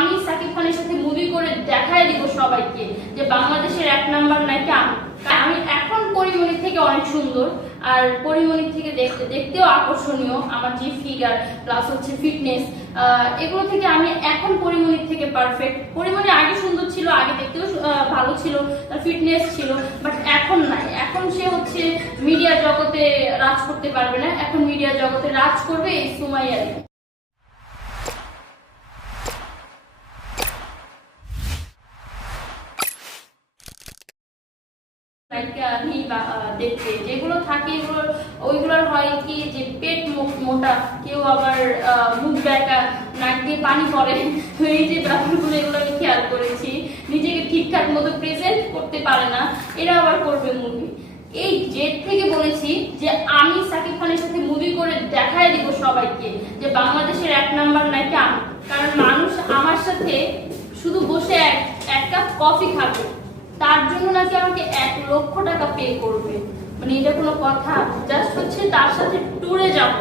আমি সাকিব খানের সাথে মুভি করে দেখায় দিব সবাইকে যে বাংলাদেশের এক নাম্বার নাকি আমি। আমি এখন পরিমণি থেকে অনেক সুন্দর, আর পরিমণি থেকে দেখতে, দেখতেও আকর্ষণীয় আমার যে ফিগার প্লাস হচ্ছে ফিটনেস এগুলো থেকে আমি এখন পরিমণির থেকে পারফেক্ট পরিমণি আগে সুন্দর ছিল, আগে দেখতেও ভালো ছিল, তার ফিটনেস ছিল বাট এখন নাই। এখন সে হচ্ছে মিডিয়া জগতে রাজ করতে পারবে না, এখন মিডিয়া জগতে রাজ করবে এই সুমাইয়া। বা আহ, দেখতে। যেগুলো থাকে এগুলো ওইগুলোর হয় কি যে পেট মোটা। কেউ আবার মুখ বেঁকা নাক দিয়ে পানি তো এই যে ব্যাপারগুলো এগুলো আমি খেয়াল করেছি। নিজেকে ঠিকঠাক মতো প্রেজেন্ট করতে পারে না। এরা আবার করবে মুভি এই জেট থেকে বলেছি যে আমি সাকিব খানের সাথে মুভি করে দেখায় দিব সবাইকে যে বাংলাদেশের এক নাম্বার নাকি আমি। কারণ মানুষ আমার সাথে শুধু বসে এক এক কাপ কফি খাবে। তার জন্য নাকি আমাকে এক লক্ষ টাকা পে করবে। মানে এটা কোনো কথা জাস্ট হচ্ছে তার সাথে ট্যুরে যাব।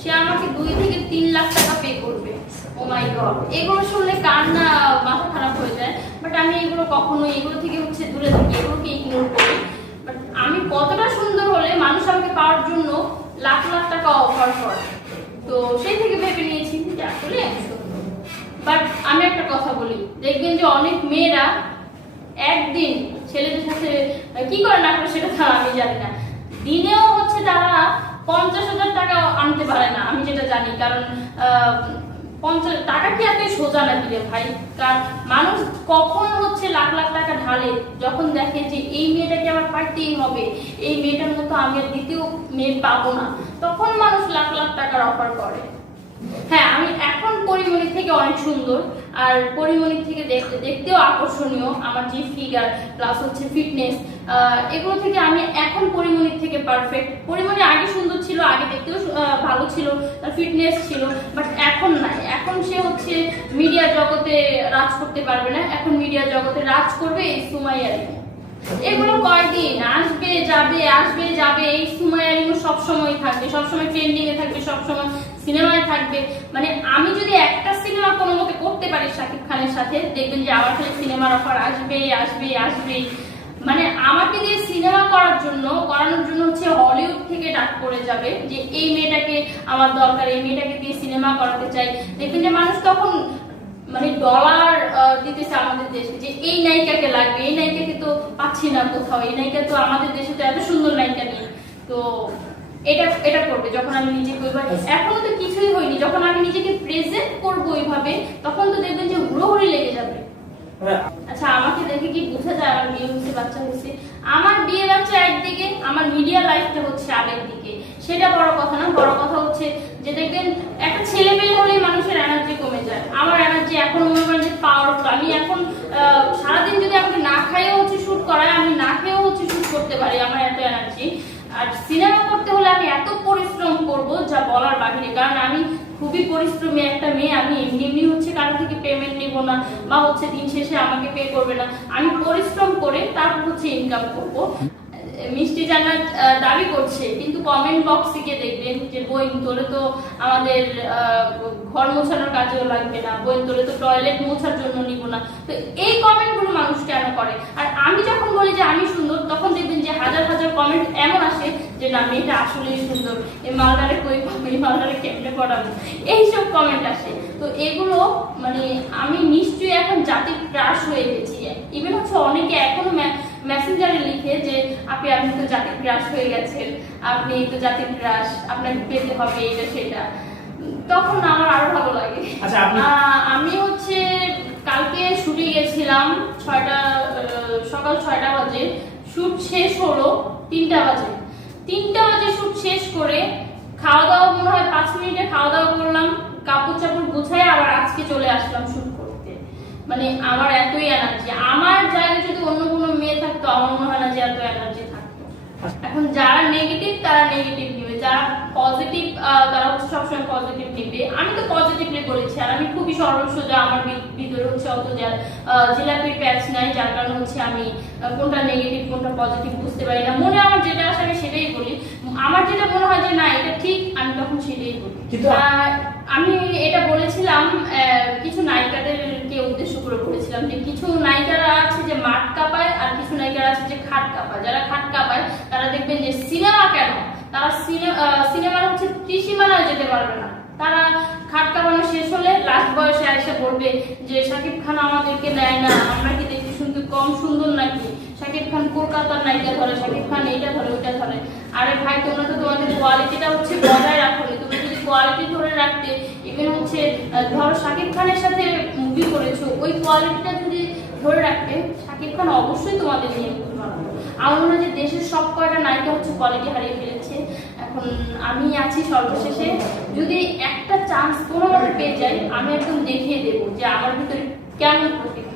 সে আমাকে দুই থেকে তিন লাখ টাকা পে করবে। ও মাই গড এগুলো শুনলে না, মাথা খারাপ হয়ে যায়। বাট আমি এগুলো কখনো এগুলো থেকে হচ্ছে দূরে থাকি, এগুলোকে ইগনোর করি। বাট আমি কতটা সুন্দর হলে মানুষ আমাকে পাওয়ার জন্য লাখ লাখ টাকা অফার করে। তো সেই থেকে ভেবে নিয়েছি যে আসলে বাট আমি একটা কথা বলি, দেখবেন যে অনেক মেয়েরা একদিন ছেলেদের সাথে কি করে না করে সেটা আমি জানি না। দিনেও হচ্ছে তারা পঞ্চাশ হাজার টাকা আনতে পারে না, আমি যেটা জানি। কারণ পঞ্চাশ, টাকা কি এত সোজা নাকি রে ভাই? কারণ মানুষ কখন হচ্ছে লাখ লাখ টাকা ঢালে যখন দেখে যে এই মেয়েটাকে আমার পাইতেই হবে? এই মেয়েটার মতো আমি আর দ্বিতীয় মেয়ে পাবো না। তখন মানুষ লাখ লাখ টাকার অফার করে। হ্যাঁ আমি এখন পরিমণি থেকে অনেক সুন্দর, আর পরিমণি থেকে দেখতে দেখতেও আকর্ষণীয় আমার যে ফিগার প্লাস হচ্ছে ফিটনেস এগুলো থেকে আমি এখন পরিমণি থেকে পারফেক্ট পরিমণি আগে সুন্দর ছিল, আগে দেখতেও ভালো ছিল তার ফিটনেস ছিল বাট এখন নাই এখন সে হচ্ছে মিডিয়া জগতে রাজ করতে পারবে না, এখন মিডিয়া জগতে রাজ করবে এই সুমাইয়া রিমো। এগুলো কয়দিন? আসবে, যাবে আসবে, যাবে, এই সময় আর সব সময় থাকবে সব সময় ট্রেন্ডিং এ থাকবে সব সময় সিনেমায় থাকবে। মানে আমি যদি একটা সিনেমা কোনো মতে করতে পারি শাকিব খানের সাথে, দেখবেন যে আমার খালি সিনেমার অফার আসবে আসবে আসবে। মানে আমাকে দিয়ে সিনেমা করার জন্য, করানোর জন্য হচ্ছে হলিউড থেকে ডাক পড়ে যাবে যে, এই মেয়েটাকে আমার দরকার, এই মেয়েটাকে দিয়ে সিনেমা করাতে চাই। দেখবেন যে মানুষ তখন মানে ডলার দিতেছে আমাদের দেশে যে এই নায়িকাকে লাগবে এই নায়িকাকে তো পাচ্ছি না কোথাও এই নায়িকা তো আমাদের দেশে তো এত সুন্দর নায়িকা নেই। তো এটা এটা করবে যখন আমি নিজেকে ওইবার এখনও তো কিছুই হয়নি যখন আমি নিজেকে প্রেজেন্ট করব ওইভাবে তখন তো দেখবেন যে হুড়োহুড়ি লেগে যাবে। আচ্ছা আমাকে দেখে কি বোঝা যায় আমার বিয়ে হয়েছে বাচ্চা হয়েছে? আমার বিয়ে বাচ্চা একদিকে আমার মিডিয়া লাইফটা হচ্ছে আরেক দিকে। সেটা বড় কথা না বড় হচ্ছে যে দেখবেন একটা ছেলে মেয়ে হলেই মানুষের এনার্জি কমে যায়। আমার এনার্জি এখন মনে করেন যে পাওয়ারফুল আমি এখন সারাদিন যদি আমাকে না খাইয়েও হচ্ছে শ্যুট করায়, আমি না খেয়েও হচ্ছে শ্যুট করতে পারি আমার এত এনার্জি আর সিনেমা করতে হলে আমি এত পরিশ্রম করব যা বলার বাহিরে কারণ আমি খুবই পরিশ্রমী একটা মেয়ে, আমি এমনি এমনি হচ্ছে কারও থেকে পেমেন্ট নিব না বা হচ্ছে দিন শেষে আমাকে পে করবে না। আমি পরিশ্রম করে তারপর হচ্ছে ইনকাম করব। মিষ্টি আহ, দাবি করছে কিন্তু কমেন্ট বক্সে গিয়ে দেখবেন যে বই তোলে তো আমাদের ঘর মোছানোর কাজেও লাগবে না বই তোলে তো টয়লেট মোছার জন্য নিব না। তো এই কমেন্টগুলো মানুষ কেন করে? আর আমি যখন বলি যে আমি সুন্দর তখন দেখবেন যে হাজার হাজার কমেন্ট এমন আসে যে না মেয়েটা আসলেই সুন্দর। এই মালদারে কই এই মালদারে কেমনে পড়াবো? এইসব কমেন্ট আসে। তো এগুলো মানে আমি নিশ্চয়ই এখন জাতির ক্রাশ হয়ে গেছি। ইভেন হচ্ছে অনেকে লিখে যে আপনি আপনি তো জাতির ক্রাশ হয়ে গেছেন আপনি তো জাতির ক্রাশ আপনাকে পেতে হবে এটা সেটা। তখন আমার আরও ভালো লাগে। আচ্ছা, আমি হচ্ছে কালকে শুটে গেছিলাম ছয়টা সকাল ছয়টা বাজে। শুট শেষ হলো তিনটা বাজে। তিনটা বাজে শুট শেষ করে খাওয়া দাওয়া মনে হয় পাঁচ মিনিটে খাওয়া দাওয়া করলাম। কাপড় চাপড় গুছাই আবার আজকে চলে আসলাম শুট। মানে আমার এতই এনার্জি আমার জায়গায় যদি অন্য কোনো মেয়ে থাকতো আমার মনে হয় না যে এত এনার্জি থাকতো। এখন যারা নেগেটিভ তারা নেগেটিভ নিবে। যারা পজিটিভ তারা হচ্ছে সবসময় পজিটিভ নিবে। আমি তো পজিটিভলি বলেছি আর আমি খুবই সর্বসোজা আমার ভিতরে হচ্ছে অত জিলাপির প্যাচ নাই যার কারণে হচ্ছে আমি কোনটা নেগেটিভ কোনটা পজিটিভ বুঝতে পারি না। মনে আমার যেটা আসে আমি সেটাই বলি। আমার যেটা মনে হয় যে না এটা ঠিক আমি তখন সেটাই বলি। আমি এটা বলেছিলাম আহ, কিছু নায়িকাদের কে কিছু নায়িকারা আছে যে মাঠ কাঁপায় আর কিছু নায়িকারা আছে যে খাট কাঁপায়। যারা খাট কাঁপায়, তারা দেখবেন যে সিনেমা কেন? তারা সিনেমার হচ্ছে ত্রিসীমানায় যেতে পারবে না। তারা খাট কাঁপানো শেষ হলে লাস্ট বয়সে এসে বলবে যে, শাকিব খান আমাদেরকে নেয় না, আমরা কি দেখতে শুনতে কম সুন্দর নাকি? শাকিব খান কলকাতার নায়িকা ধরে, শাকিব খান এইটা ধরে, ওইটা ধরে। আরে ভাই, তোমরা তো তোমাদের কোয়ালিটিটা হচ্ছে বজায় রাখো তোমরা যদি কোয়ালিটি ধরে রাখতে ইভেন হচ্ছে ধরো শাকিব খানের সাথে করেছ, ওই কোয়ালিটিটা যদি ধরে রাখবে শাকিব খান অবশ্যই তোমাদের নিয়ে আমার মনে হয় যে দেশের সব কয়টা নায়িকা হচ্ছে কোয়ালিটি হারিয়ে ফেলেছে। এখন আমি আছি সর্বশেষে। যদি একটা চান্স কোনোভাবে পেয়ে যাই আমি একদম দেখিয়ে দেবো যে আমার ভিতরে কেমন প্রতিভা